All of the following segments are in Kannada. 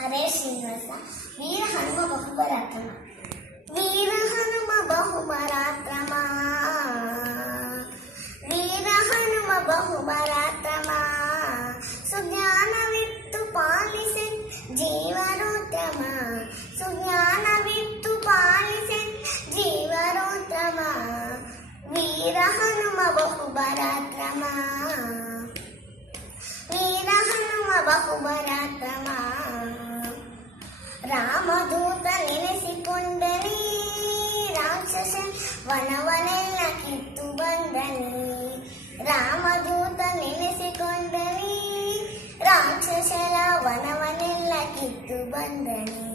ಹರೇ ಶ್ರೀನಿವಾಸ. ವೀರ ಹನುಮ ಬಹುಪರಾಕ್ರಮ. ವೀರ ಹನುಮ ಬಹುಪರಾಕ್ರಮ, ವೀರ ಹನುಮ ಬಹುಪರಾಕ್ರಮ, ಸುಜ್ಞಾನವಿತ್ತು ಪಾಲಿಸೆ ಜೀವನೋತ್ತಮ, ಸುಜ್ಞಾನವಿತ್ತು ಪಾಲಿಸೆ ಜೀವನೋತ್ತಮ, ವೀರ ಹನುಮ ಬಹುಪರಾಕ್ರಮ, ವೀರ ಹನುಮ ಬಹುಪರಾಕ್ರಮ. ರಾಮದೂತ ನೆನೆಸಿಕೊಂಡನಿ, ರಾಕ್ಷಸ ವನವನೆಲ್ಲ ಕಿತ್ತು ಬಂದನಿ, ರಾಮದೂತ ನೆನೆಸಿಕೊಂಡನಿ, ರಾಕ್ಷಸರ ವನವನೆಲ್ಲ ಕಿತ್ತು ಬಂದನಿ.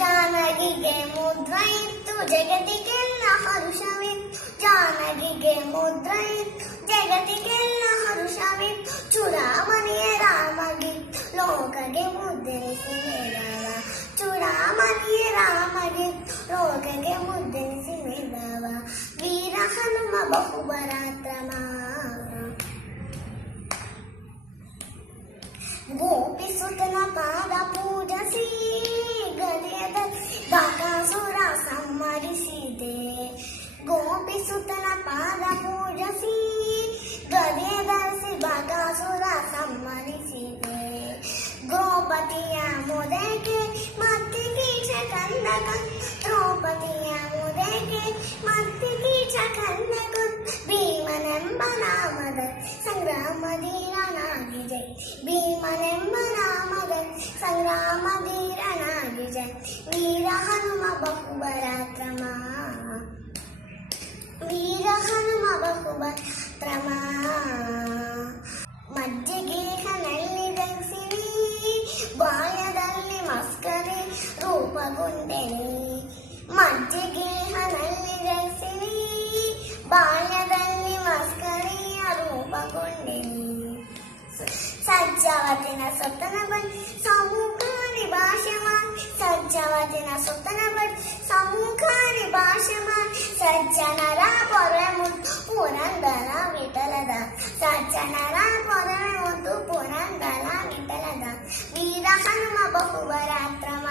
ಜಾನಗಿಗೆ ಮುದ್ರ ಇತ್ತು ಜಗತ್ತಿಗೆಲ್ಲ ಹರುಷವಿತ್ತು, ಜಾನಗಿಗೆ ಮುದ್ರ ಇತ್ತು ಜಗತ್ತಿಗೆಲ್ಲ ಹರುಷವಿತ್ತು, ಚೂಡಾಮಣಿಯ ರಾಮಗಿತ್ತು ಲೋಕಗೆ ಮುದ್ರಿಸಿ ಮೇಲವ, ಚೂಡಾಮಣಿಯ ರಾಮಗಿತ್ತು ಲೋಕಗೆ ಮುದ್ರಿಸಿ ಮೇಲವ, ವೀರ ಹನುಮ ಬಹುಪರಾಕ್ರಮ. ಗೋಪಿಸುತನ ಪಾದ ಪೂಜಿಸಿ ಗದೆಯದ ಬಕಾಸುರ ಸಂಹರಿಸಿದೆ, ಗೋಪಿಸುತನ ಪಾದ ಪೂಜಿಸಿ ಗದೆಯದರಿಸಿ ಬಕಾಸುರ ಸಂಹರಿಸಿದೆ, ದ್ರೌಪದಿಯ ಮುದೆಗೆ ಮತ್ತೆ ಕೀಚ ಕಂದಕ, ದ್ರೌಪದಿಯ ಮುದೆಗೆ ಮತ್ತೆ ಕೀಚ ಕಂದಕ, ಭೀಮನೆಂಬ ನಾಮದ ಸಂಗ್ರಾಮಧೀರನಾಗಿ ಜೈ, ಭೀಮನೆಂಬ ನಾಮದ ಸಂಗ್ರಾಮಧೀರನಾಗಿ ಜೈ, ವೀರ ಹನುಮ ಬಹುಪರಾಕ್ರಮ, ವೀರ ಹನುಮ ಬಹುಪರಾಕ್ರಮ. ಮಜ್ಜಿಗೇಹನಲ್ಲಿ ದಂಸಿನಿ, ಬಾಯದಲ್ಲಿ ಮಸ್ಕರಿ ರೂಪಗೊಂಡೆನಿ, ಮಜ್ಜಿಗೇಹನಲ್ಲಿ ದಂಸಿನಿ, ಬಾಯದಲ್ಲಿ ಮಸ್ಕರಿಯ ರೂಪಗೊಂಡೆನಿ, ಸಜ್ಜಾವತಿನ ಸೊತ್ತನ ಬಳಿ ಸಮೂಖಾರಿ ಭಾಷೆ ಮಾಡಿ, ಸಜ್ಜಾವತಿನ ಸೊತ್ತನ ಬಳಿ ಸಮೂಖಾರಿ ಭಾಷೆ ಮಾಡಿ, ಸಜ್ಜನರ ಪೊರೆ ಮುದ್ದು ಪುರಂದರ ವಿಠಲದ, ಸಜ್ಜನರ ಪೊರೆ ಮುದ್ದು ಪುರಂದರ ವಿಠಲದ, ವೀರ ಹನುಮ ಬಹುಪರಾಕ್ರಮ.